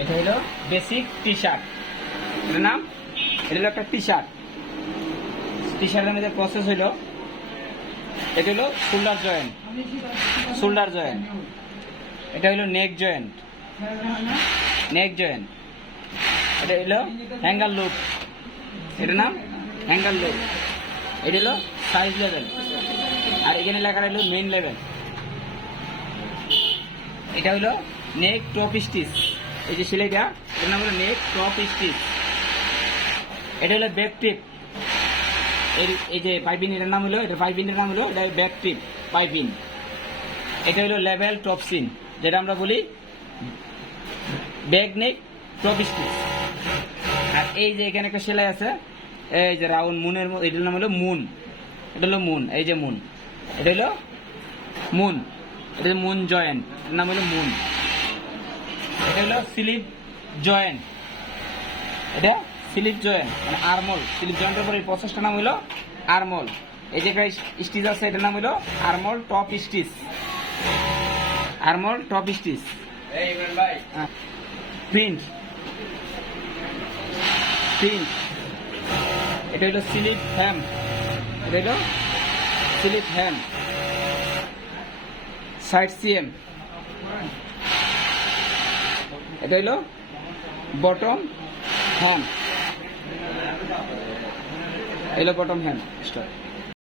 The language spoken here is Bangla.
এটা হলো বেসিক টি শার্ট, এটার নাম, এটা হলো একটা টি শার্ট। টি শার্টের মধ্যে প্রসেস হইলো, এটা হলো শোল্ডার জয়েন্ট, শোল্ডার জয়েন্ট। এটা হলো নেক জয়েন্ট, নেক জয়েন্ট। এটা হলো হ্যাঙ্গার লুপ, এটার নাম হ্যাঙ্গার লুপ। এটা হলো সাইজ লেভেল, আর এখানে লেখা হলো মেইন লেভেল। এটা হলো নেক টপ স্টিচ, এই যে সেলাইটা, এটার নাম হলো নেক টপ স্টিচ। এটা হলো ব্যাক টিপ, এই যে পাইপিং, এটার নাম হলো, এটা পাইপিংয়ের নাম হলো, এটা ব্যাক টিপ পাইপিং। এটা হলো লেভেল টপ সিন, যেটা আমরা বলি ব্যাক নেক টপ স্টিচ। আর এই যে এখানে একটা সেলাই আছে, এই যে রাউন্ড মুনের, এটার নাম হলো মুন, এটা হলো মুন, এই যে মুন, এটা হলো মুন, এটা হলো মুন জয়েন্ট, এটার নাম হলো মুন। এটা হলো স্লিপ জয়েন্ট, এটা স্লিপ জয়েন্ট মানে আর্মল, স্লিপ জয়েন্টের পরে এই প্রসেসটার নাম হলো আর্মল। এই যে একটা স্টিচ আছে, এটার নাম হলো armhole top stitch, armhole top stitch. Print, print. এটা হলো স্লিপ হ্যাম, এটা হলো স্লিপ হ্যাম, সাইড সিএম। এটা হলো বটম হ্যাম, এলো বটম হ্যাম স্টার।